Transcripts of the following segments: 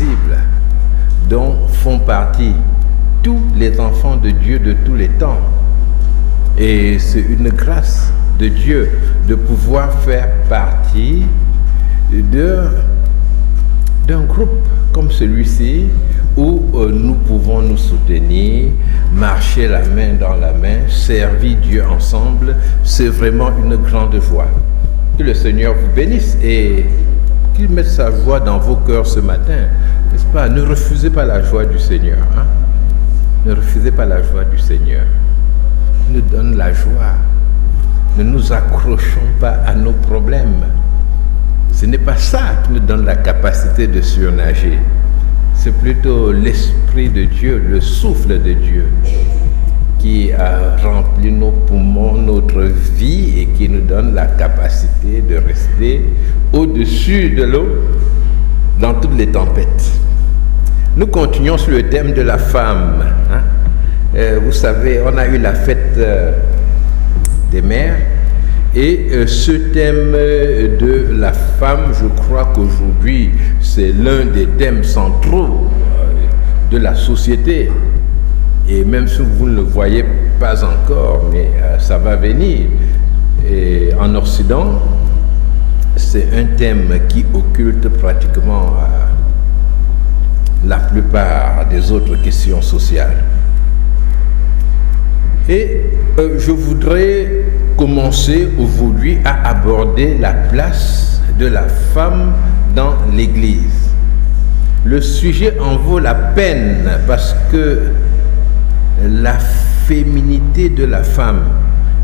invisible dont font partie tous les enfants de Dieu de tous les temps. Et c'est une grâce de Dieu de pouvoir faire partie d'un groupe comme celui-ci où nous pouvons nous soutenir, marcher la main dans la main, servir Dieu ensemble. C'est vraiment une grande joie. Que le Seigneur vous bénisse et qu'il mette sa joie dans vos cœurs ce matin. N'est-ce pas? Ne refusez pas la joie du Seigneur. Hein? Ne refusez pas la joie du Seigneur. Il nous donne la joie. Ne nous accrochons pas à nos problèmes. Ce n'est pas ça qui nous donne la capacité de surnager. C'est plutôt l'Esprit de Dieu, le souffle de Dieu, qui a rempli nos poumons, notre vie et qui nous donne la capacité de rester au-dessus de l'eau dans toutes les tempêtes. Nous continuons sur le thème de la femme. Hein? Vous savez, on a eu la fête des mères et ce thème de la femme, je crois qu'aujourd'hui, c'est l'un des thèmes centraux de la société. Et même si vous ne le voyez pas encore, mais ça va venir. Et en Occident, c'est un thème qui occulte pratiquement la plupart des autres questions sociales. Et je voudrais commencer aujourd'hui à aborder la place de la femme dans l'Église. Le sujet en vaut la peine parce que la féminité de la femme,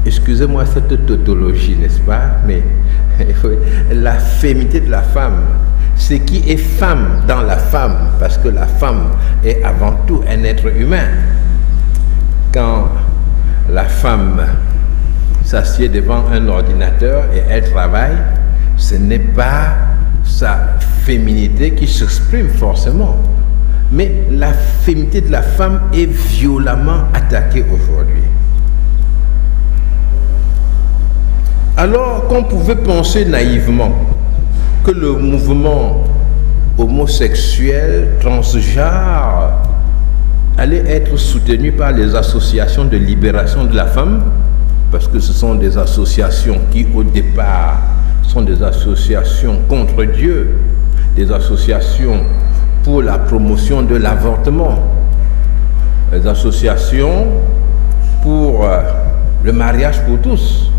excusez-moi cette tautologie, n'est-ce pas, mais la féminité de la femme, ce qui est femme dans la femme, parce que la femme est avant tout un être humain. Quand la femme s'assied devant un ordinateur et elle travaille, ce n'est pas sa féminité qui s'exprime forcément. Mais la féminité de la femme est violemment attaquée aujourd'hui. Alors qu'on pouvait penser naïvement que le mouvement homosexuel, transgenre, allait être soutenu par les associations de libération de la femme, parce que ce sont des associations qui, au départ, sont des associations contre Dieu, des associations pour la promotion de l'avortement, des associations pour le mariage pour tous.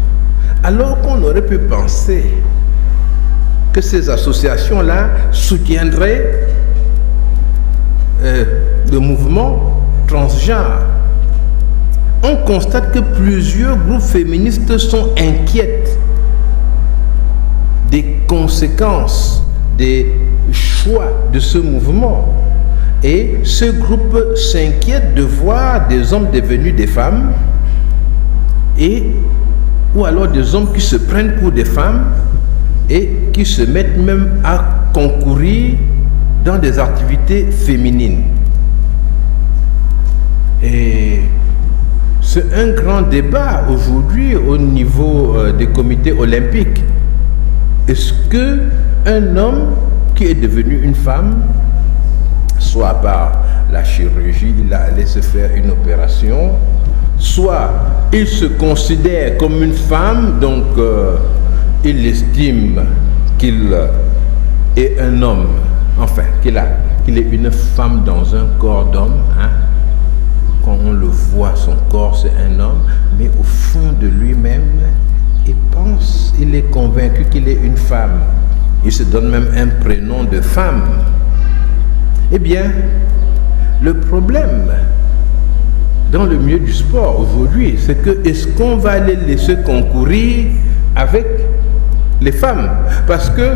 Alors qu'on aurait pu penser que ces associations-là soutiendraient le mouvement transgenre. On constate que plusieurs groupes féministes sont inquiètes des conséquences, des choix de ce mouvement. Et ce groupe s'inquiète de voir des hommes devenus des femmes, ou alors des hommes qui se prennent pour des femmes et qui se mettent même à concourir dans des activités féminines. Et c'est un grand débat aujourd'hui au niveau des comités olympiques. Est-ce qu'un homme qui est devenu une femme, soit par la chirurgie, il a allé se faire une opération, soit il se considère comme une femme, donc il estime qu'il est un homme, enfin qu'il est une femme dans un corps d'homme, hein? Quand on le voit, son corps c'est un homme, mais au fond de lui-même, il est convaincu qu'il est une femme. Il se donne même un prénom de femme. Eh bien, le problème dans le milieu du sport aujourd'hui, c'est que est-ce qu'on va les laisser concourir avec les femmes? Parce que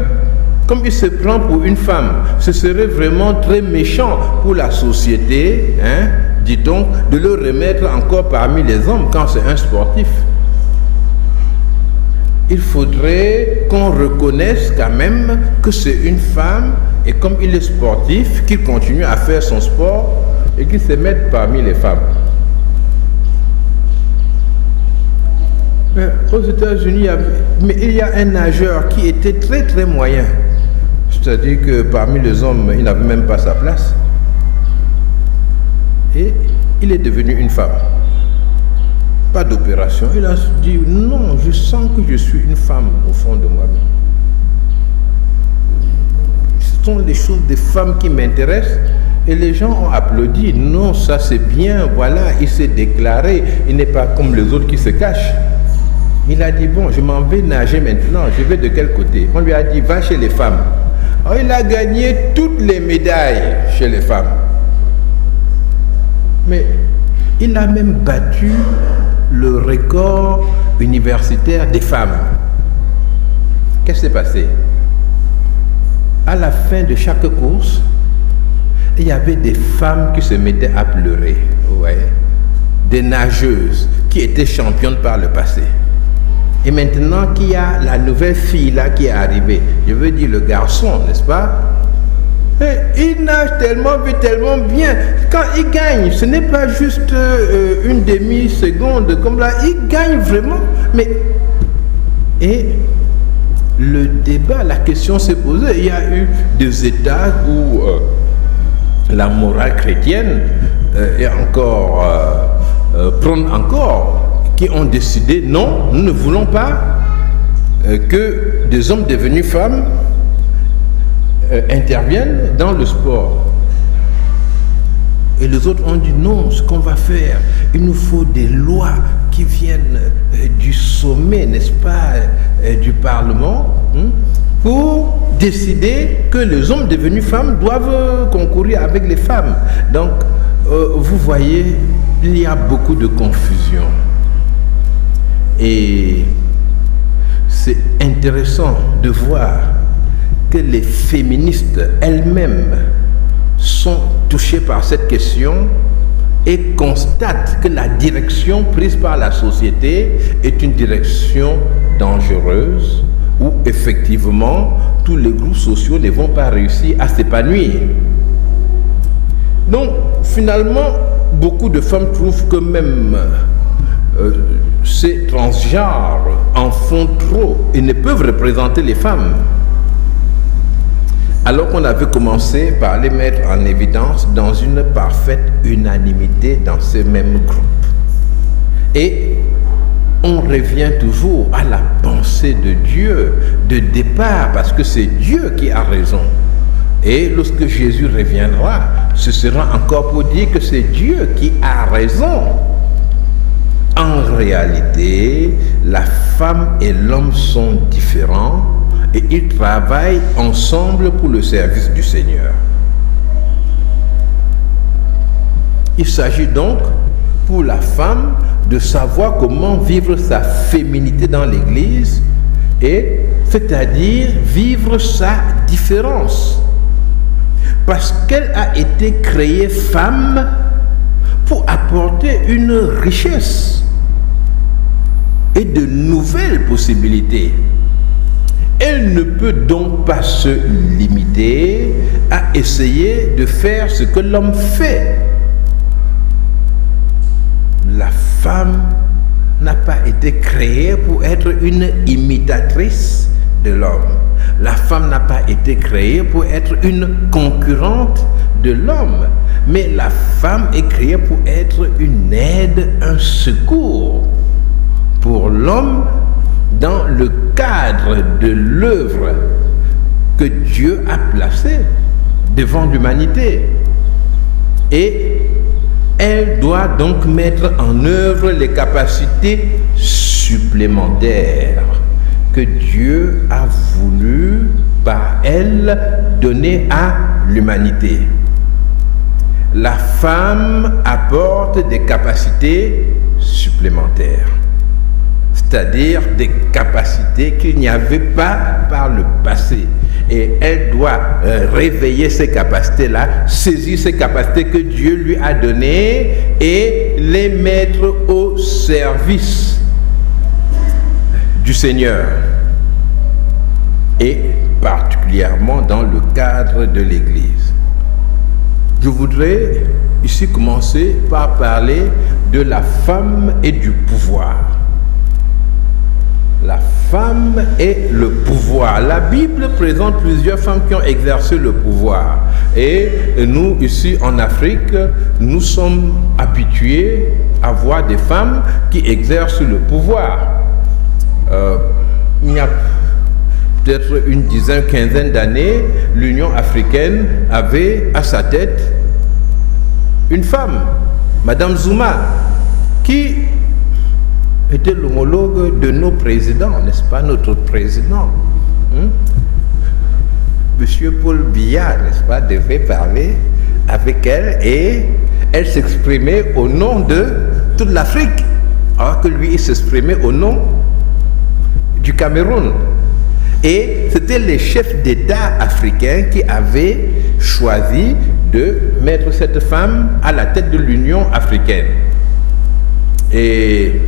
comme il se prend pour une femme, ce serait vraiment très méchant pour la société, hein, dit-on, de le remettre encore parmi les hommes quand c'est un sportif. Il faudrait qu'on reconnaisse quand même que c'est une femme et comme il est sportif, qu'il continue à faire son sport et qu'il se mette parmi les femmes. Aux États-Unis, il y a un nageur qui était très très moyen. C'est-à-dire que parmi les hommes, il n'avait même pas sa place. Et il est devenu une femme. Pas d'opération. Il a dit, non, je sens que je suis une femme au fond de moi-même. Ce sont les choses des femmes qui m'intéressent. Et les gens ont applaudi. Non, ça c'est bien, voilà, il s'est déclaré. Il n'est pas comme les autres qui se cachent. Il a dit, bon, je m'en vais nager maintenant. Je vais de quel côté? On lui a dit, va chez les femmes. Alors, il a gagné toutes les médailles chez les femmes. Mais il a même battu le record universitaire des femmes. Qu'est-ce qui s'est passé? À la fin de chaque course, il y avait des femmes qui se mettaient à pleurer. Ouais. Des nageuses qui étaient championnes par le passé. Et maintenant qu'il y a la nouvelle fille là qui est arrivée, je veux dire le garçon, n'est-ce pas? Il nage tellement vite, tellement bien. Quand il gagne, ce n'est pas juste une demi-seconde comme là, il gagne vraiment. Mais, et le débat, la question s'est posée. Il y a eu des États où la morale chrétienne est encore, prône encore, qui ont décidé, non, nous ne voulons pas que des hommes devenus femmes interviennent dans le sport. Et les autres ont dit non, ce qu'on va faire, il nous faut des lois qui viennent du sommet, n'est-ce pas, du Parlement, pour décider que les hommes devenus femmes doivent concourir avec les femmes. Donc, vous voyez, il y a beaucoup de confusion. Et c'est intéressant de voir que les féministes elles-mêmes sont touchées par cette question et constatent que la direction prise par la société est une direction dangereuse où effectivement tous les groupes sociaux ne vont pas réussir à s'épanouir. Donc finalement, beaucoup de femmes trouvent que même ces transgenres en font trop et ne peuvent représenter les femmes. Alors qu'on avait commencé par les mettre en évidence dans une parfaite unanimité dans ces mêmes groupes. Et on revient toujours à la pensée de Dieu de départ, parce que c'est Dieu qui a raison. Et lorsque Jésus reviendra, ce sera encore pour dire que c'est Dieu qui a raison. En réalité, la femme et l'homme sont différents et ils travaillent ensemble pour le service du Seigneur. Il s'agit donc pour la femme de savoir comment vivre sa féminité dans l'Église, et c'est-à-dire vivre sa différence. Parce qu'elle a été créée femme pour apporter une richesse et de nouvelles possibilités. Elle ne peut donc pas se limiter à essayer de faire ce que l'homme fait. La femme n'a pas été créée pour être une imitatrice de l'homme. La femme n'a pas été créée pour être une concurrente de l'homme. Mais la femme est créée pour être une aide, un secours pour l'homme dans le cadre de l'œuvre que Dieu a placée devant l'humanité. Et elle doit donc mettre en œuvre les capacités supplémentaires que Dieu a voulu par elle donner à l'humanité. La femme apporte des capacités supplémentaires, c'est-à-dire des capacités qu'il n'y avait pas par le passé. Et elle doit réveiller ces capacités-là, saisir ces capacités que Dieu lui a données et les mettre au service du Seigneur. Et particulièrement dans le cadre de l'Église. Je voudrais ici commencer par parler de la femme et du pouvoir. La femme et le pouvoir. La Bible présente plusieurs femmes qui ont exercé le pouvoir. Et nous, ici en Afrique, nous sommes habitués à voir des femmes qui exercent le pouvoir. Il y a peut-être une dizaine, quinzaine d'années, l'Union africaine avait à sa tête une femme, Madame Zuma, qui était l'homologue de nos présidents, n'est-ce pas, notre président. Monsieur Paul Biya, n'est-ce pas, devait parler avec elle et elle s'exprimait au nom de toute l'Afrique, alors que lui, il s'exprimait au nom du Cameroun. Et c'était les chefs d'État africains qui avaient choisi de mettre cette femme à la tête de l'Union africaine. Et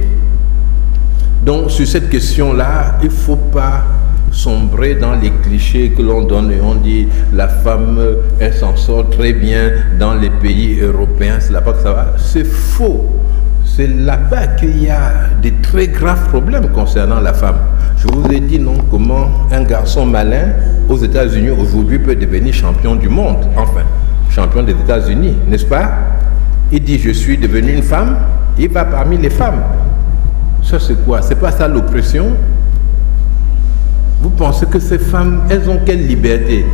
donc, sur cette question-là, il ne faut pas sombrer dans les clichés que l'on donne et on dit la femme, elle s'en sort très bien dans les pays européens, c'est là-bas que ça va. C'est faux. C'est là-bas qu'il y a des très graves problèmes concernant la femme. Je vous ai dit non, comment un garçon malin aux États-Unis aujourd'hui peut devenir champion du monde, enfin, champion des États-Unis, n'est-ce pas? Il dit je suis devenu une femme, il va parmi les femmes. Ça c'est quoi? C'est pas ça l'oppression? Vous pensez que ces femmes, elles ont quelle liberté?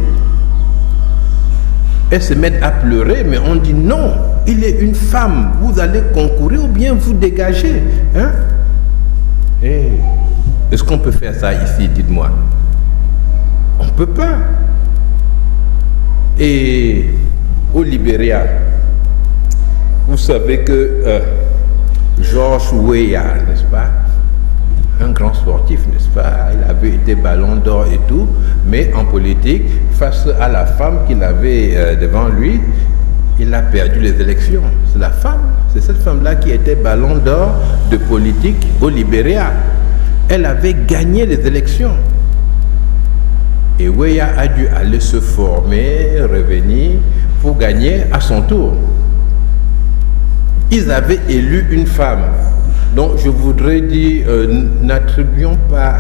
Elles se mettent à pleurer, mais on dit non, il est une femme, vous allez concourir ou bien vous dégagez. Hein? Est-ce qu'on peut faire ça ici, dites-moi? On ne peut pas. Et au Libéria, vous savez que George Weah, n'est-ce pas? Un grand sportif, n'est-ce pas? Il avait été ballon d'or et tout, mais en politique, face à la femme qu'il avait devant lui, il a perdu les élections. C'est la femme, c'est cette femme-là qui était ballon d'or de politique au Libéria. Elle avait gagné les élections. Et Weah a dû aller se former, revenir pour gagner à son tour. Ils avaient élu une femme. Donc je voudrais dire, n'attribuons pas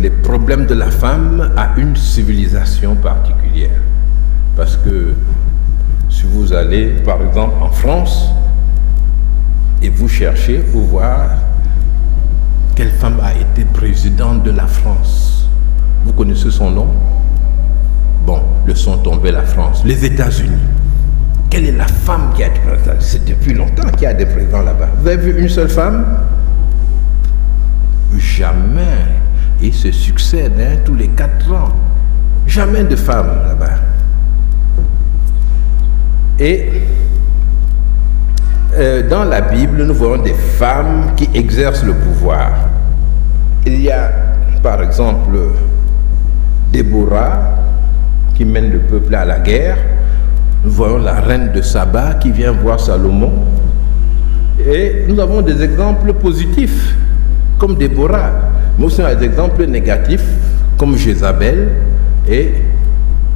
les problèmes de la femme à une civilisation particulière. Parce que si vous allez par exemple en France et vous cherchez pour voir quelle femme a été présidente de la France, vous connaissez son nom? Bon, le son tombé la France, les États-Unis. Quelle est la femme qui a été présidente? C'est depuis longtemps qu'il y a des présidents là-bas. Vous avez vu une seule femme? Jamais. Ils se succèdent tous les 4 ans. Jamais de femme là-bas. Et dans la Bible, nous voyons des femmes qui exercent le pouvoir. Il y a, par exemple, Déborah, qui mène le peuple à la guerre. Nous voyons la reine de Saba qui vient voir Salomon. Et nous avons des exemples positifs, comme Déborah. Mais aussi des exemples négatifs, comme Jézabel et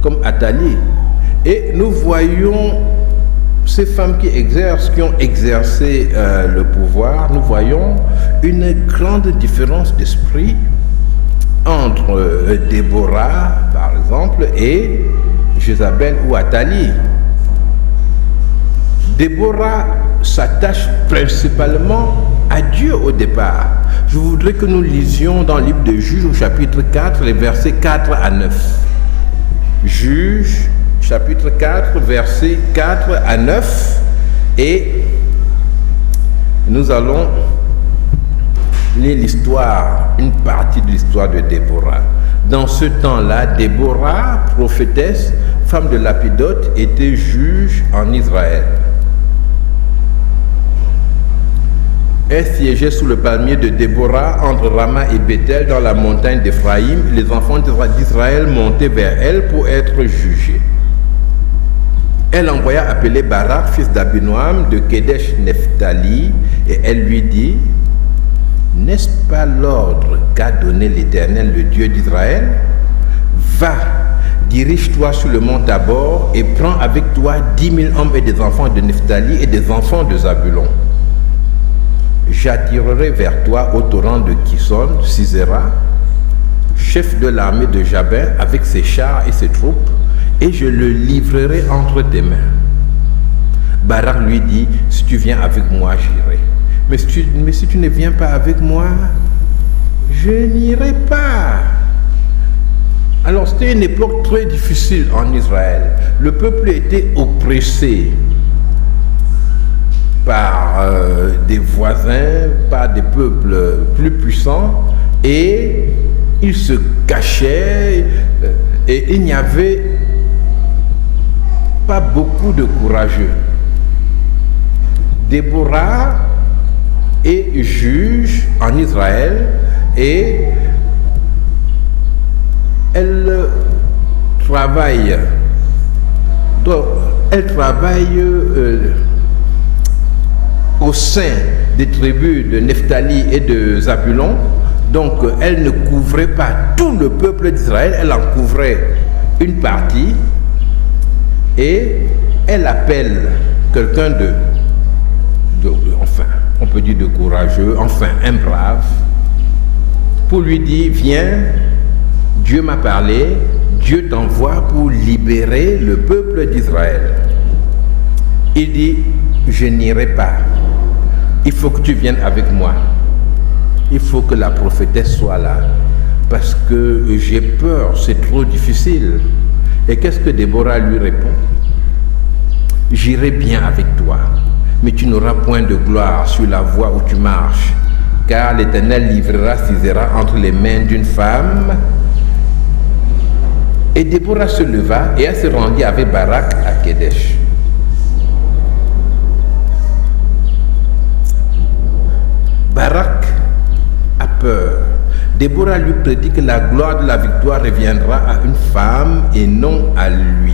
comme Athalie. Et nous voyons ces femmes qui ont exercé le pouvoir, nous voyons une grande différence d'esprit entre Déborah, par exemple, et Jézabel ou Athalie. Déborah s'attache principalement à Dieu au départ. Je voudrais que nous lisions dans le livre de Juges au chapitre 4, les versets 4 à 9. Juges, chapitre 4, versets 4 à 9. Et nous allons lire l'histoire, une partie de l'histoire de Déborah. Dans ce temps-là, Déborah, prophétesse, femme de Lapidote, était juge en Israël. Elle siégeait sous le palmier de Déborah entre Rama et Bethel dans la montagne d'Éphraïm. Les enfants d'Israël montaient vers elle pour être jugés. Elle envoya appeler Barak, fils d'Abinoam, de Kedesh Nephtali, et elle lui dit: n'est-ce pas l'ordre qu'a donné l'Éternel, le Dieu d'Israël? Va, dirige-toi sur le mont Tabor et prends avec toi 10 000 hommes et des enfants de Nephtali et des enfants de Zabulon. j'attirerai vers toi au torrent de Kison, Sisera, chef de l'armée de Jabin, avec ses chars et ses troupes, et je le livrerai entre tes mains. Barak lui dit, si tu viens avec moi, j'irai. Mais si tu ne viens pas avec moi, je n'irai pas. Alors c'était une époque très difficile en Israël. Le peuple était oppressé par des voisins, par des peuples plus puissants, et ils se cachaient, et il n'y avait pas beaucoup de courageux. Déborah est juge en Israël et elle travaille au sein des tribus de Nephtali et de Zabulon. Donc elle ne couvrait pas tout le peuple d'Israël, elle en couvrait une partie, et elle appelle quelqu'un enfin, on peut dire de courageux, enfin un brave, pour lui dire, viens, Dieu m'a parlé, Dieu t'envoie pour libérer le peuple d'Israël. Il dit, je n'irai pas, il faut que tu viennes avec moi, il faut que la prophétesse soit là, parce que j'ai peur, c'est trop difficile. Et qu'est-ce que Déborah lui répond? J'irai bien avec toi, mais tu n'auras point de gloire sur la voie où tu marches, car l'Éternel livrera Sisera entre les mains d'une femme. Et Déborah se leva et elle se rendit avec Barak à Kedesh. Barak a peur. Déborah lui prédit que la gloire de la victoire reviendra à une femme et non à lui.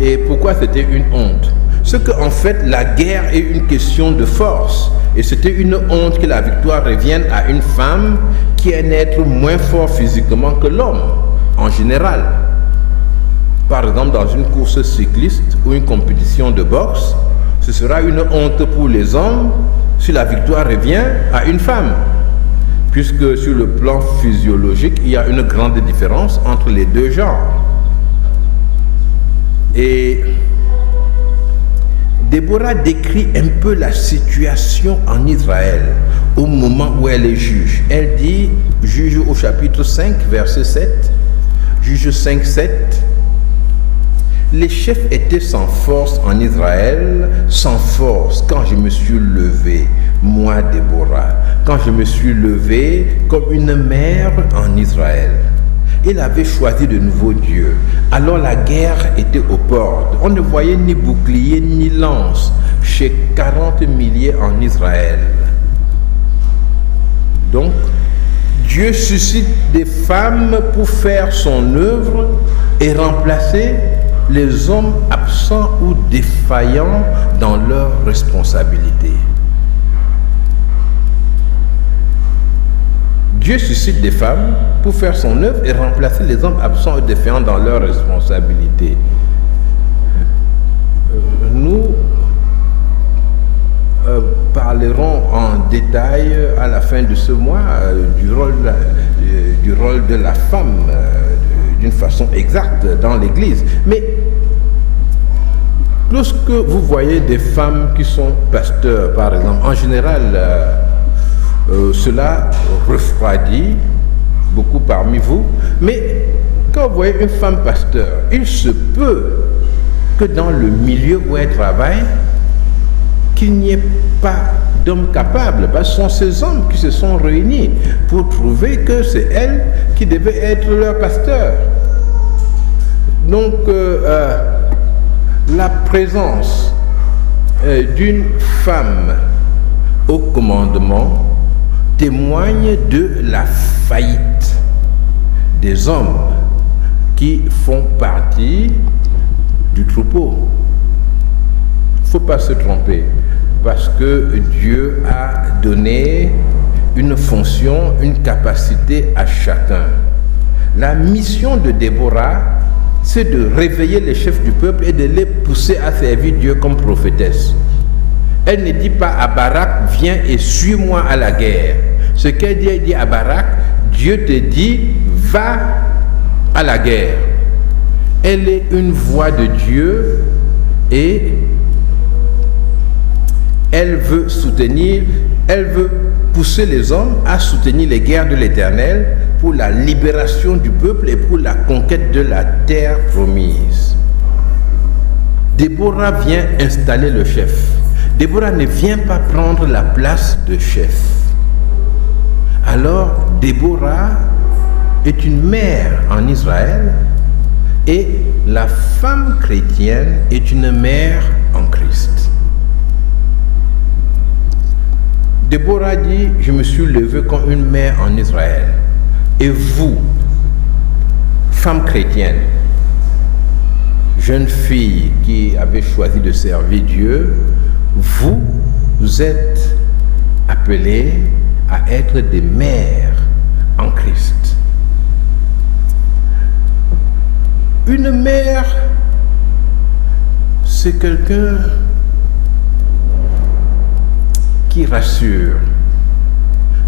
Et pourquoi c'était une honte? C'est qu'en fait, la guerre est une question de force. Et c'était une honte que la victoire revienne à une femme qui est un être moins fort physiquement que l'homme, en général. Par exemple, dans une course cycliste ou une compétition de boxe, ce sera une honte pour les hommes si la victoire revient à une femme. Puisque sur le plan physiologique, il y a une grande différence entre les deux genres. Et Déborah décrit un peu la situation en Israël au moment où elle est juge. Elle dit, juge au chapitre 5, verset 7, juge 5, 7, les chefs étaient sans force en Israël, sans force quand je me suis levé, moi Déborah, quand je me suis levé comme une mère en Israël. Il avait choisi de nouveaux dieux. Alors la guerre était aux portes. On ne voyait ni bouclier ni lance chez 40 milliers en Israël. Donc, Dieu suscite des femmes pour faire son œuvre et remplacer les hommes absents ou défaillants dans leurs responsabilités. Dieu suscite des femmes pour faire son œuvre et remplacer les hommes absents et défaillants dans leurs responsabilités. Nous parlerons en détail à la fin de ce mois du rôle de la femme d'une façon exacte dans l'Église. Mais lorsque vous voyez des femmes qui sont pasteurs, par exemple, en général, cela refroidit beaucoup parmi vous, mais quand vous voyez une femme pasteur, il se peut que dans le milieu où elle travaille, qu'il n'y ait pas d'hommes capables, parce que ce sont ces hommes qui se sont réunis pour trouver que c'est elle qui devait être leur pasteur. Donc, la présence d'une femme au commandement témoigne de la faillite des hommes qui font partie du troupeau. Il ne faut pas se tromper, parce que Dieu a donné une fonction, une capacité à chacun. La mission de Déborah, c'est de réveiller les chefs du peuple et de les pousser à servir Dieu comme prophétesse. Elle ne dit pas à Barak, viens et suis-moi à la guerre. Ce qu'elle dit, elle dit à Barak, Dieu te dit, va à la guerre. Elle est une voix de Dieu et elle veut soutenir, elle veut pousser les hommes à soutenir les guerres de l'Éternel pour la libération du peuple et pour la conquête de la terre promise. Déborah vient installer le chef. Déborah ne vient pas prendre la place de chef. Alors, Déborah est une mère en Israël et la femme chrétienne est une mère en Christ. Déborah dit, je me suis levée comme une mère en Israël. Et vous, femme chrétienne, jeune fille qui avait choisi de servir Dieu, vous êtes appelés à être des mères en Christ. Une mère, c'est quelqu'un qui rassure,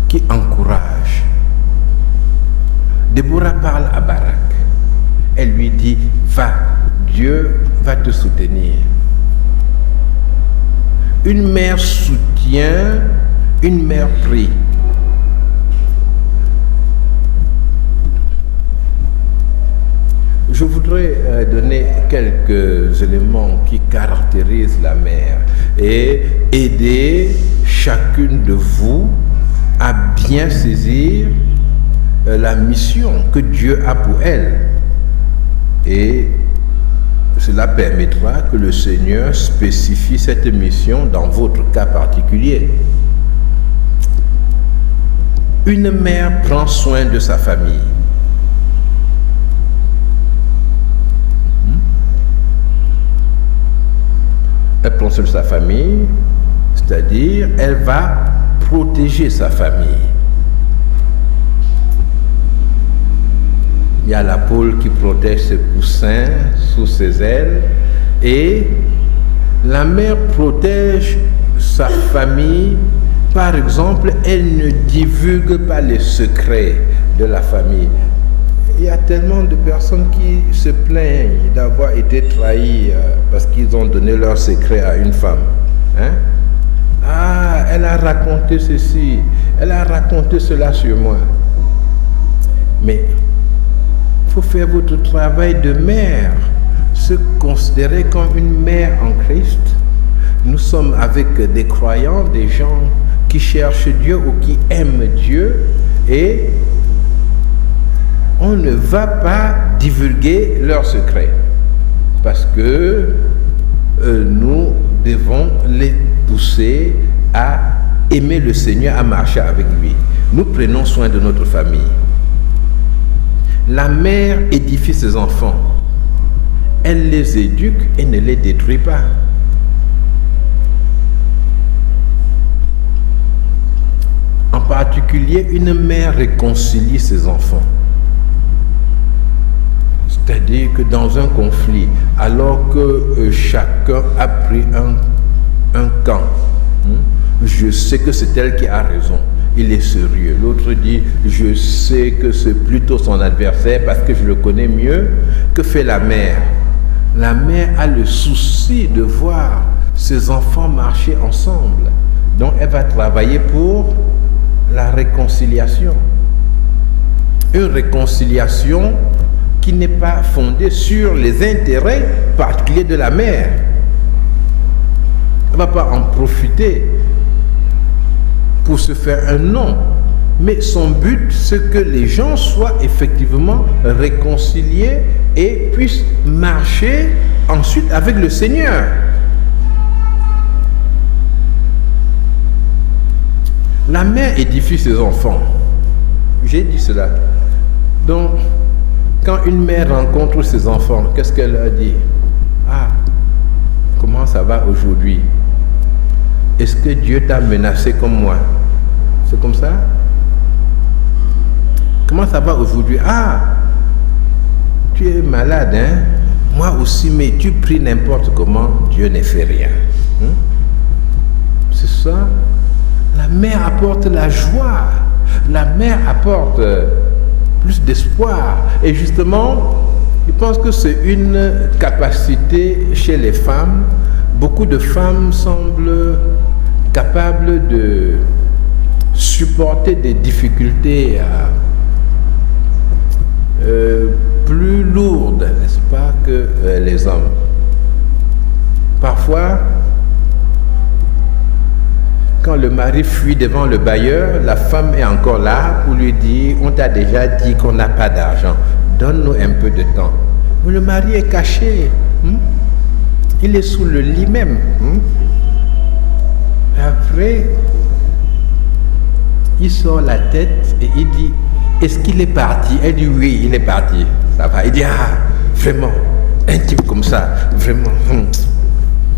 qui encourage. Déborah parle à Barak. Elle lui dit, va, Dieu va te soutenir. Une mère soutient, une mère prie. Je voudrais donner quelques éléments qui caractérisent la mère et aider chacune de vous à bien saisir la mission que Dieu a pour elle. Et cela permettra que le Seigneur spécifie cette mission dans votre cas particulier. Une mère prend soin de sa famille. Elle prend soin de sa famille, c'est-à-dire elle va protéger sa famille. Il y a la poule qui protège ses poussins sous ses ailes et la mère protège sa famille. Par exemple, elle ne divulgue pas les secrets de la famille. Il y a tellement de personnes qui se plaignent d'avoir été trahies parce qu'ils ont donné leur secret à une femme. Hein? Ah, elle a raconté ceci, elle a raconté cela sur moi. Mais il faut faire votre travail de mère, se considérer comme une mère en Christ. Nous sommes avec des croyants, des gens qui cherchent Dieu ou qui aiment Dieu et on ne va pas divulguer leurs secrets parce que nous devons les pousser à aimer le Seigneur, à marcher avec lui. Nous prenons soin de notre famille. La mère édifie ses enfants. Elle les éduque et ne les détruit pas. En particulier, une mère réconcilie ses enfants. C'est-à-dire que dans un conflit, alors que chacun a pris un camp, je sais que c'est elle qui a raison, il est sérieux. L'autre dit, je sais que c'est plutôt son adversaire parce que je le connais mieux. Que fait la mère? La mère a le souci de voir ses enfants marcher ensemble. Donc elle va travailler pour la réconciliation. Une réconciliation qui n'est pas fondée sur les intérêts particuliers de la mère. Elle ne va pas en profiter pour se faire un nom. Mais son but, c'est que les gens soient effectivement réconciliés et puissent marcher ensuite avec le Seigneur. La mère édifie ses enfants. J'ai dit cela. Donc, quand une mère rencontre ses enfants, qu'est-ce qu'elle leur dit? Ah, comment ça va aujourd'hui? Est-ce que Dieu t'a menacé comme moi? C'est comme ça? Comment ça va aujourd'hui? Ah, tu es malade, hein? Moi aussi, mais tu pries n'importe comment, Dieu ne fait rien. ça, la mère apporte la joie, la mère apporte plus d'espoir. Et justement, je pense que c'est une capacité chez les femmes. Beaucoup de femmes semblent capables de supporter des difficultés plus lourdes, n'est-ce pas, que les hommes. Parfois, quand le mari fuit devant le bailleur, la femme est encore là pour lui dire « On t'a déjà dit qu'on n'a pas d'argent, donne-nous un peu de temps. » Mais le mari est caché, il est sous le lit même. Après, il sort la tête et il dit « Est-ce qu'il est parti ?» Elle dit « Oui, il est parti. » Ça va. Il dit « Ah, vraiment, un type comme ça, vraiment,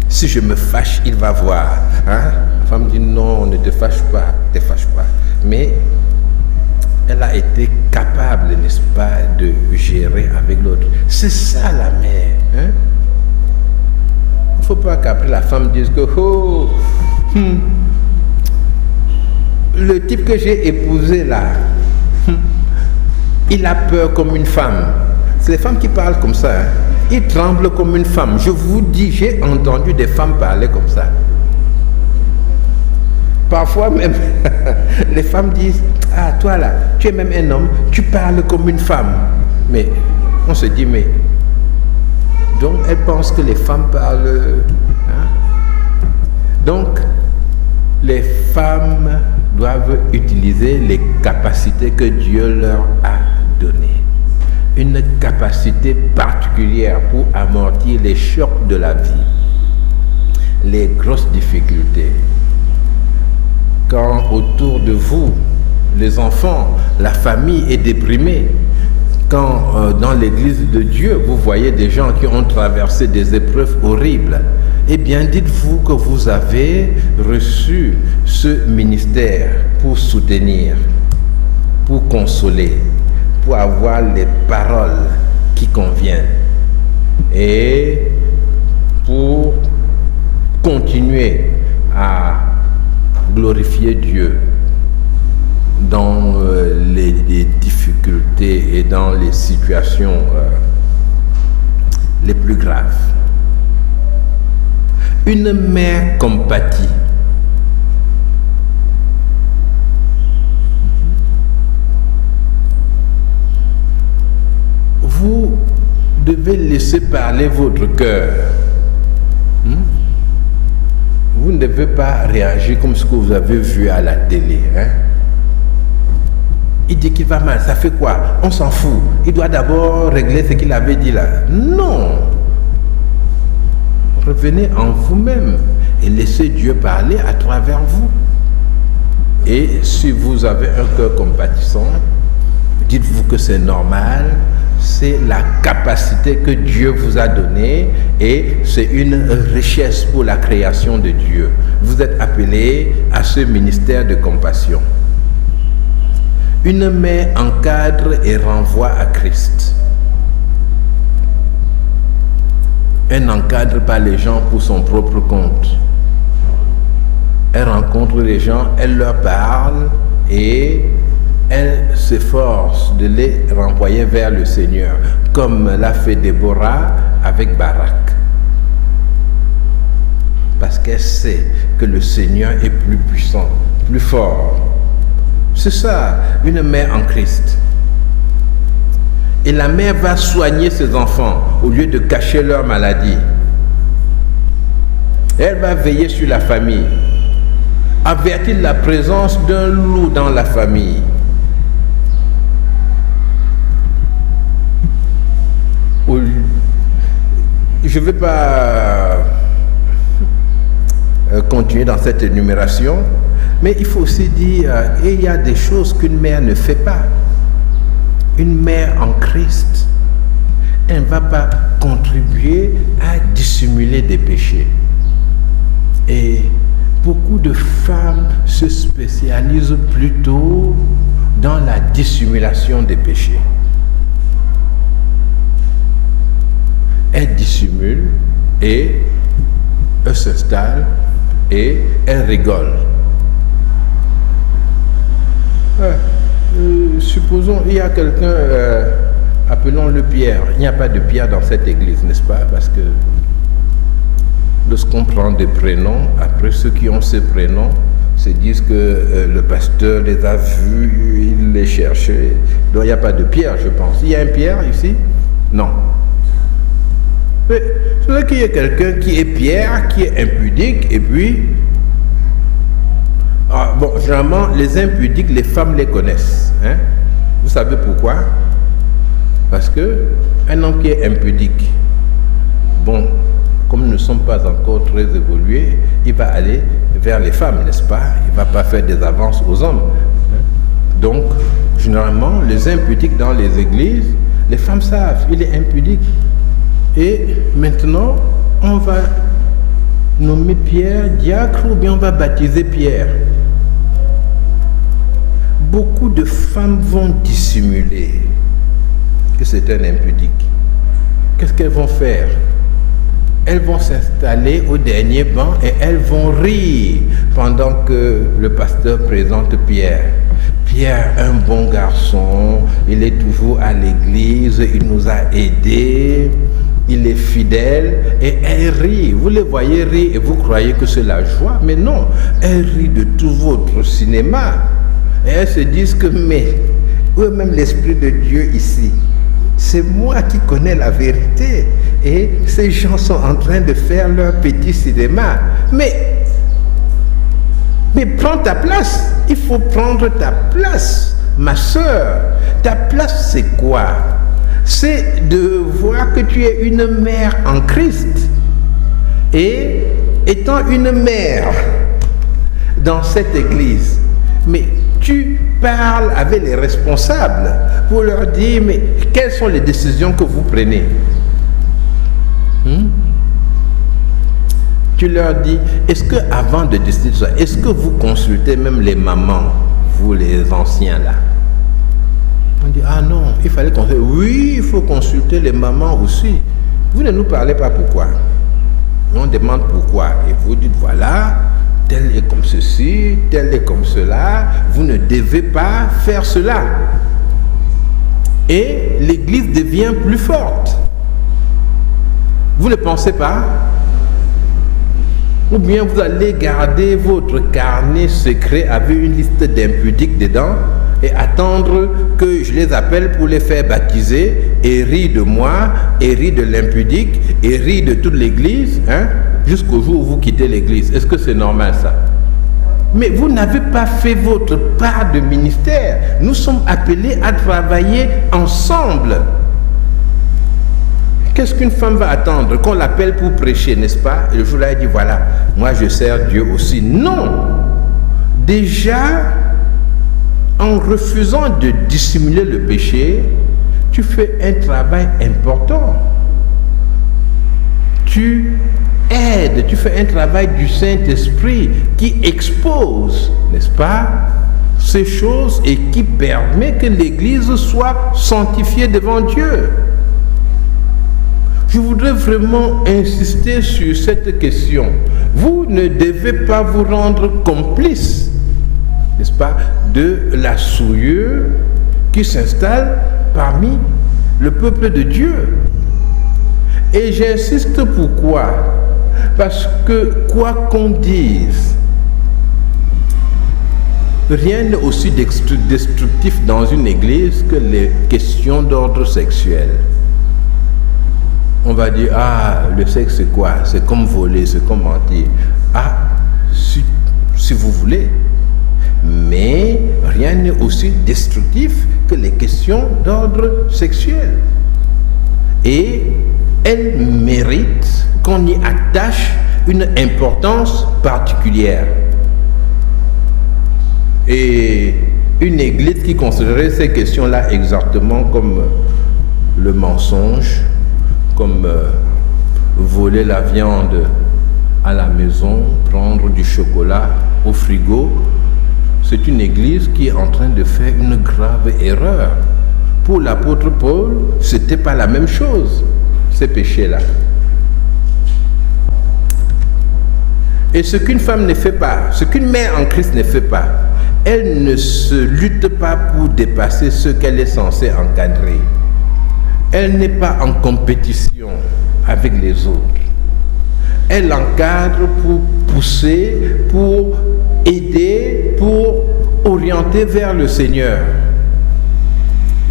si je me fâche, il va voir. » La femme dit « Non, ne te fâche pas, ne te fâche pas. » Mais elle a été capable, n'est-ce pas, de gérer avec l'autre. C'est ça la mère. Il ne faut pas qu'après la femme dise que oh, le type que j'ai épousé là, il a peur comme une femme. C'est les femmes qui parlent comme ça. Il tremble comme une femme. Je vous dis, j'ai entendu des femmes parler comme ça. Parfois même, les femmes disent « Ah, toi là, tu es même un homme, tu parles comme une femme. » Mais on se dit « Mais... » Donc, elles pensent que les femmes parlent... Donc, les femmes doivent utiliser les capacités que Dieu leur a données. Une capacité particulière pour amortir les chocs de la vie, les grosses difficultés. Quand autour de vous, les enfants, la famille est déprimée, quand dans l'église de Dieu, vous voyez des gens qui ont traversé des épreuves horribles, eh bien dites-vous que vous avez reçu ce ministère pour soutenir, pour consoler, pour avoir les paroles qui conviennent et pour continuer à glorifier Dieu dans les difficultés et dans les situations les plus graves. Une mère compatie. Vous devez laisser parler votre cœur. Vous ne devez pas réagir comme ce que vous avez vu à la télé. Il dit qu'il va mal, ça fait quoi? On s'en fout. Il doit d'abord régler ce qu'il avait dit là. Non. Revenez en vous-même et laissez Dieu parler à travers vous. Et si vous avez un cœur compatissant, dites-vous que c'est normal. C'est la capacité que Dieu vous a donnée et c'est une richesse pour la création de Dieu. Vous êtes appelés à ce ministère de compassion. Une mère encadre et renvoie à Christ. Elle n'encadre pas les gens pour son propre compte. Elle rencontre les gens, elle leur parle et elle s'efforce de les renvoyer vers le Seigneur, comme l'a fait Déborah avec Barak. Parce qu'elle sait que le Seigneur est plus puissant, plus fort. C'est ça, une mère en Christ. Et la mère va soigner ses enfants au lieu de cacher leur maladie. Elle va veiller sur la famille, avertir la présence d'un loup dans la famille. Je ne vais pas continuer dans cette énumération, mais il faut aussi dire qu'il y a des choses qu'une mère ne fait pas. Une mère en Christ, elle ne va pas contribuer à dissimuler des péchés. Et beaucoup de femmes se spécialisent plutôt dans la dissimulation des péchés. Elles dissimulent et elles s'installent et elle rigole. Supposons il y a quelqu'un, appelons-le Pierre. Il n'y a pas de Pierre dans cette église, n'est-ce pas? Parce que lorsqu'on prend des prénoms, après ceux qui ont ces prénoms se disent que le pasteur les a vus, il les cherchait. Donc il n'y a pas de Pierre, je pense. Il y a un Pierre ici? Non. Mais c'est vrai qu'il y a quelqu'un qui est Pierre, qui est impudique, et puis... Ah, bon, généralement, les impudiques, les femmes les connaissent. Hein? Vous savez pourquoi? Parce que un homme qui est impudique, bon, comme nous ne sommes pas encore très évolués, il va aller vers les femmes, n'est-ce pas? Il ne va pas faire des avances aux hommes. Donc, généralement, les impudiques dans les églises, les femmes savent, il est impudique. Et maintenant, on va nommer Pierre diacre ou bien on va baptiser Pierre. Beaucoup de femmes vont dissimuler que c'est un impudique. Qu'est-ce qu'elles vont faire? Elles vont s'installer au dernier banc et elles vont rire pendant que le pasteur présente Pierre. Pierre, un bon garçon, il est toujours à l'église, il nous a aidés, il est fidèle, et elle rit. Vous les voyez rire et vous croyez que c'est la joie, mais non, elle rit de tout votre cinéma. Et elles se disent que, mais, où est même l'Esprit de Dieu ici? C'est moi qui connais la vérité. Et ces gens sont en train de faire leur petit cinéma. Mais prends ta place. Il faut prendre ta place, ma soeur. Ta place, c'est quoi? C'est de voir que tu es une mère en Christ. Et étant une mère dans cette église, mais tu parles avec les responsables pour leur dire, mais quelles sont les décisions que vous prenez? Tu leur dis, est-ce que avant de décider ça, est-ce que vous consultez même les mamans, vous les anciens là? On dit, ah non, il fallait consulter. Oui, il faut consulter les mamans aussi. Vous ne nous parlez pas pourquoi. On demande pourquoi. Et vous dites, voilà, tel est comme ceci, tel est comme cela. Vous ne devez pas faire cela. Et l'Église devient plus forte. Vous ne pensez pas? Ou bien vous allez garder votre carnet secret avec une liste d'impudiques dedans et attendre que je les appelle pour les faire baptiser et rire de moi, et rire de l'impudique, et rire de toute l'église, hein, jusqu'au jour où vous quittez l'église. Est-ce que c'est normal ça? Mais vous n'avez pas fait votre part de ministère. Nous sommes appelés à travailler ensemble. Qu'est-ce qu'une femme va attendre? Qu'on l'appelle pour prêcher, n'est-ce pas? Et le jour-là, elle dit, voilà, moi je sers Dieu aussi. Non! Déjà, en refusant de dissimuler le péché, tu fais un travail important. Tu aides, tu fais un travail du Saint-Esprit qui expose, n'est-ce pas, ces choses et qui permet que l'Église soit sanctifiée devant Dieu. Je voudrais vraiment insister sur cette question. Vous ne devez pas vous rendre complice, n'est-ce pas, de la souillure qui s'installe parmi le peuple de Dieu. Et j'insiste pourquoi? Parce que quoi qu'on dise, rien n'est aussi destructif dans une église que les questions d'ordre sexuel. On va dire, ah, le sexe c'est quoi? C'est comme voler, c'est comme mentir. Ah, si vous voulez. Mais rien n'est aussi destructif que les questions d'ordre sexuel. Et elles méritent qu'on y attache une importance particulière. Et une église qui considérait ces questions-là exactement comme le mensonge, comme voler la viande à la maison, prendre du chocolat au frigo, c'est une église qui est en train de faire une grave erreur. Pour l'apôtre Paul, ce n'était pas la même chose, ces péchés-là. Et ce qu'une femme ne fait pas, ce qu'une mère en Christ ne fait pas, elle ne se lutte pas pour dépasser ce qu'elle est censée encadrer. Elle n'est pas en compétition avec les autres. Elle encadre pour pousser, pour aider, pour orienter vers le Seigneur.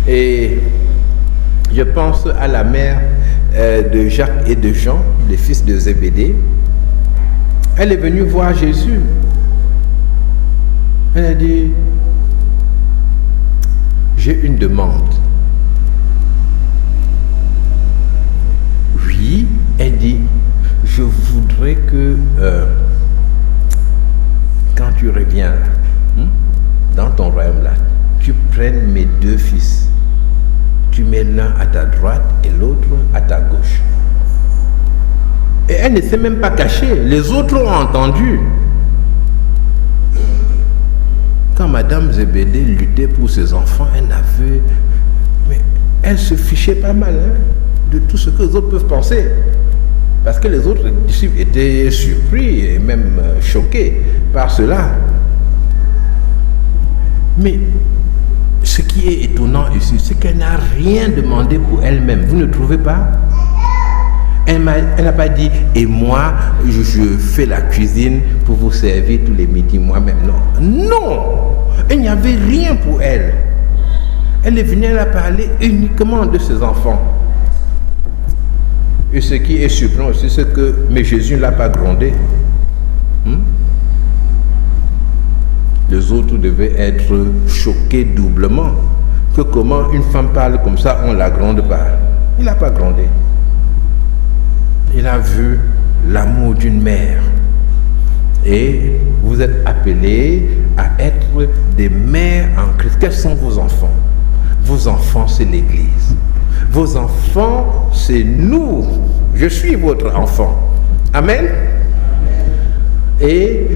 Et je pense à la mère de Jacques et de Jean, les fils de Zébédée. Elle est venue voir Jésus. Elle a dit, j'ai une demande. Oui, elle dit, je voudrais que quand tu reviens dans ton royaume là, tu prennes mes deux fils. Tu mets l'un à ta droite et l'autre à ta gauche. Et elle ne s'est même pas cachée. Les autres ont entendu. Quand Madame Zébédée luttait pour ses enfants, elle n'avait... Mais elle se fichait pas mal de tout ce que les autres peuvent penser. Parce que les autres disciples étaient surpris et même choqués par cela. Mais ce qui est étonnant ici, c'est qu'elle n'a rien demandé pour elle-même. Vous ne trouvez pas? Elle n'a pas dit, et moi, je fais la cuisine pour vous servir tous les midis moi-même. Non. Non! Il n'y avait rien pour elle. Elle est venue là parler uniquement de ses enfants. Et ce qui est surprenant aussi, c'est que, mais Jésus ne l'a pas grondé. Les autres devaient être choqués doublement. Que comment une femme parle comme ça, on ne la gronde pas. Il n'a pas grondé. Il a vu l'amour d'une mère. Et vous êtes appelés à être des mères en Christ. Quels sont vos enfants? Vos enfants, c'est l'Église. Vos enfants, c'est nous. Je suis votre enfant. Amen. Et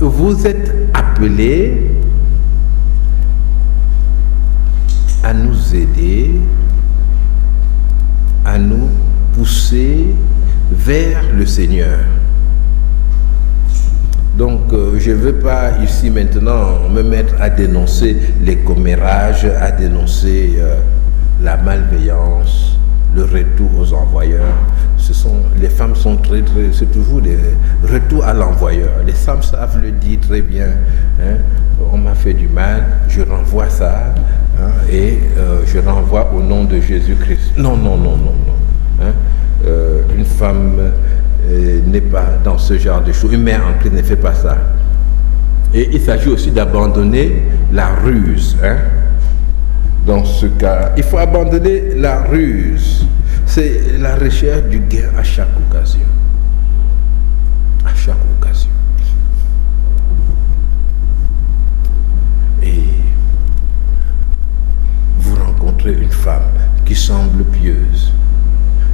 vous êtes appelés à nous aider, à nous pousser vers le Seigneur. Donc, je ne veux pas ici maintenant me mettre à dénoncer les commérages, à dénoncer la malveillance, le retour aux envoyeurs. Les femmes sont c'est toujours des retours à l'envoyeur. Les femmes savent le dire très bien. On m'a fait du mal, je renvoie ça, et je renvoie au nom de Jésus-Christ. Non, non, non, non, non. Une femme n'est pas dans ce genre de choses. Une mère en Christ ne fait pas ça. Et il s'agit aussi d'abandonner la ruse. Dans ce cas, il faut abandonner la ruse. C'est la recherche du gain à chaque occasion. À chaque occasion. Et vous rencontrez une femme qui semble pieuse.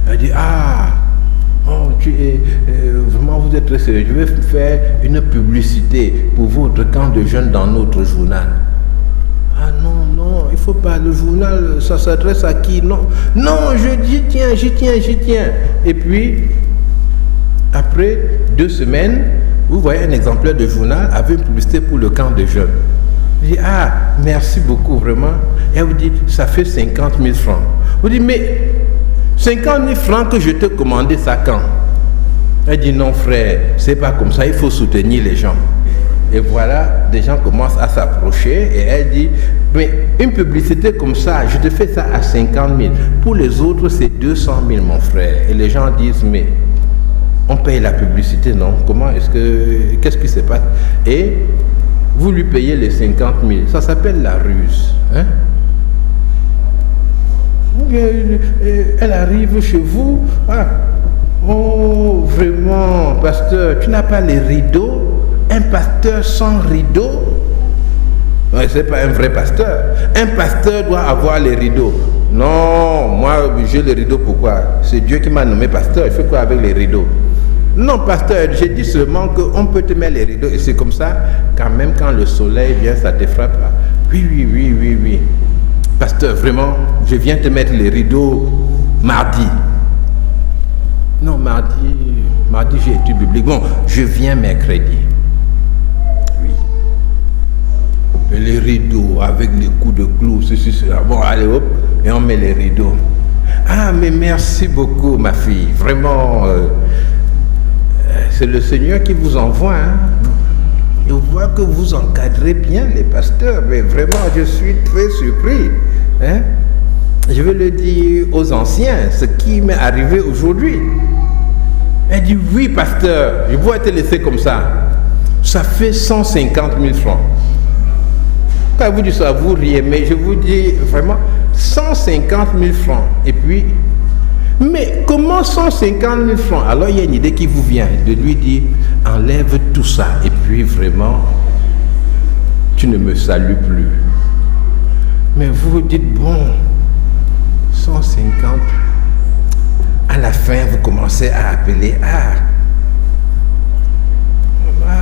Elle dit, ah, oh, vraiment vous êtes très sérieux. Je vais faire une publicité pour votre camp de jeunes dans notre journal. Ah non, non, il ne faut pas, le journal, ça s'adresse à qui? Non, non, j'y tiens. Et puis, après 2 semaines, vous voyez un exemplaire de journal avec une publicité pour le camp de jeunes. Je dis, ah, merci beaucoup, vraiment. Et elle vous dit, ça fait 50 000 francs. Vous dites, mais 50 000 francs que je t'ai commandé, ça quand? Elle dit, non frère, c'est pas comme ça, il faut soutenir les gens. Et voilà, des gens commencent à s'approcher et elle dit, mais une publicité comme ça, je te fais ça à 50 000. Pour les autres, c'est 200 000, mon frère. Et les gens disent, mais on paye la publicité, non? Comment est-ce que, qu'est-ce qui se passe? Et vous lui payez les 50 000. Ça s'appelle la ruse. Elle arrive chez vous. Ah, oh, vraiment, pasteur, tu n'as pas les rideaux? Un pasteur sans rideaux? Ce n'est pas un vrai pasteur. Un pasteur doit avoir les rideaux. Non, moi j'ai les rideaux, pourquoi? C'est Dieu qui m'a nommé pasteur, il fait quoi avec les rideaux? Non, pasteur, j'ai dit seulement qu'on peut te mettre les rideaux et c'est comme ça, quand même quand le soleil vient, ça te frappe. Oui. Pasteur, vraiment, je viens te mettre les rideaux mardi. Non, mardi j'ai étude biblique. Bon, je viens mercredi. Oui. Et les rideaux avec les coups de clous, ceci, cela. Bon, allez hop, et on met les rideaux. Ah, mais merci beaucoup, ma fille. Vraiment, c'est le Seigneur qui vous envoie. Hein? Je vois que vous encadrez bien les pasteurs, mais vraiment, je suis très surpris. Hein? Je vais le dire aux anciens, ce qui m'est arrivé aujourd'hui. Elle dit, oui, pasteur, je vois te laisser comme ça. Ça fait 150 000 francs. Quand vous dites ça, vous riez, mais je vous dis vraiment, 150 000 francs. Et puis, mais comment 150 000 francs? Alors il y a une idée qui vous vient de lui dire, enlève tout ça. Et puis vraiment, tu ne me salues plus. Mais vous vous dites, bon, 150. À la fin, vous commencez à appeler,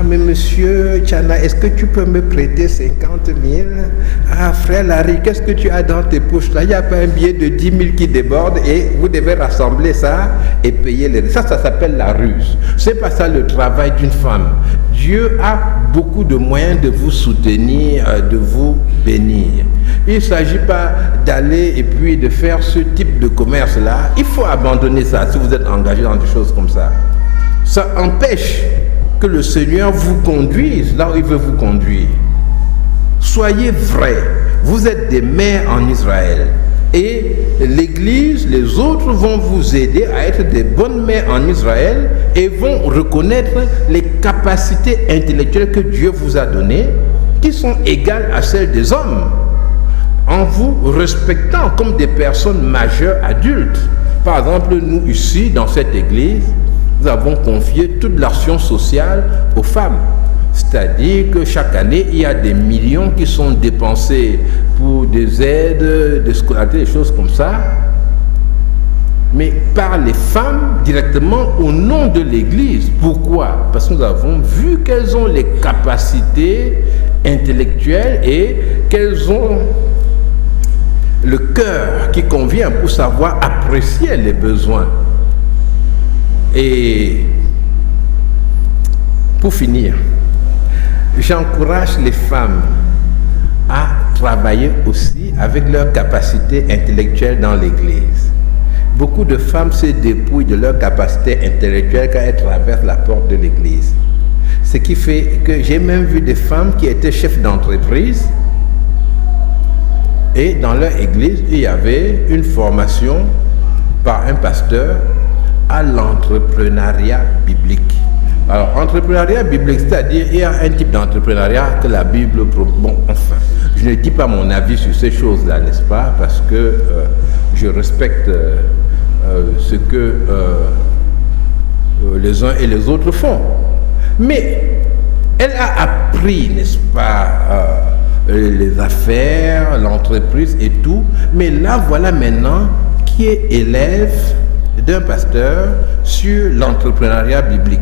mais monsieur Tchana, est-ce que tu peux me prêter 50 000? Ah, frère Larry, qu'est-ce que tu as dans tes poches là? Il n'y a pas un billet de 10 000 qui déborde et vous devez rassembler ça et payer les... Ça s'appelle la ruse. C'est pas ça le travail d'une femme. Dieu a beaucoup de moyens de vous soutenir, de vous bénir. Il ne s'agit pas d'aller et puis de faire ce type de commerce-là. Il faut abandonner ça si vous êtes engagé dans des choses comme ça. Ça empêche que le Seigneur vous conduise là où il veut vous conduire. Soyez vrais. Vous êtes des mères en Israël. Et l'Église, les autres vont vous aider à être des bonnes mères en Israël et vont reconnaître les capacités intellectuelles que Dieu vous a données, qui sont égales à celles des hommes, en vous respectant comme des personnes majeures adultes. Par exemple, nous ici, dans cette Église, nous avons confié toute l'action sociale aux femmes. C'est-à-dire que chaque année, il y a des millions qui sont dépensés pour des aides, des scolarités, des choses comme ça. Mais par les femmes, directement au nom de l'Église. Pourquoi? Parce que nous avons vu qu'elles ont les capacités intellectuelles et qu'elles ont le cœur qui convient pour savoir apprécier les besoins. Et pour finir, j'encourage les femmes à travailler aussi avec leurs capacités intellectuelles dans l'Église. Beaucoup de femmes se dépouillent de leurs capacités intellectuelles quand elles traversent la porte de l'Église. Ce qui fait que j'ai même vu des femmes qui étaient chefs d'entreprise et dans leur église, il y avait une formation par un pasteur à l'entrepreneuriat biblique. Alors, entrepreneuriat biblique, c'est-à-dire il y a un type d'entrepreneuriat que la Bible... Bon, enfin, je ne dis pas mon avis sur ces choses-là, n'est-ce pas? Parce que je respecte ce que les uns et les autres font. Mais elle a appris, n'est-ce pas, les affaires, l'entreprise et tout. Mais là, voilà maintenant qui est élève d'un pasteur sur l'entrepreneuriat biblique.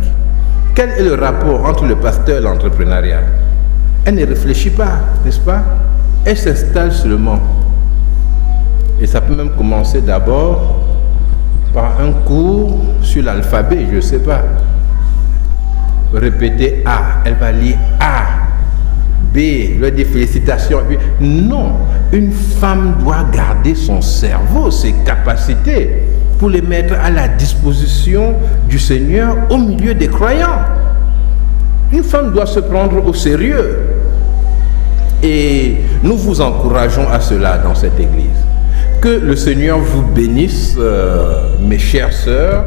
Quel est le rapport entre le pasteur et l'entrepreneuriat? Elle ne réfléchit pas, n'est-ce pas? Elle s'installe seulement. Et ça peut même commencer d'abord par un cours sur l'alphabet, je ne sais pas. Répéter A, elle va lire A, B, lui dire félicitations. Non, une femme doit garder son cerveau, ses capacités, pour les mettre à la disposition du Seigneur au milieu des croyants. Une femme doit se prendre au sérieux. Et nous vous encourageons à cela dans cette église. Que le Seigneur vous bénisse, mes chères sœurs,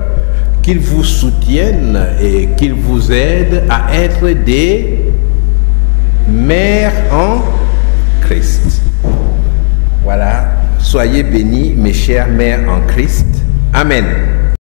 qu'il vous soutienne et qu'il vous aide à être des mères en Christ. Voilà, soyez bénis, mes chères mères en Christ. Amen.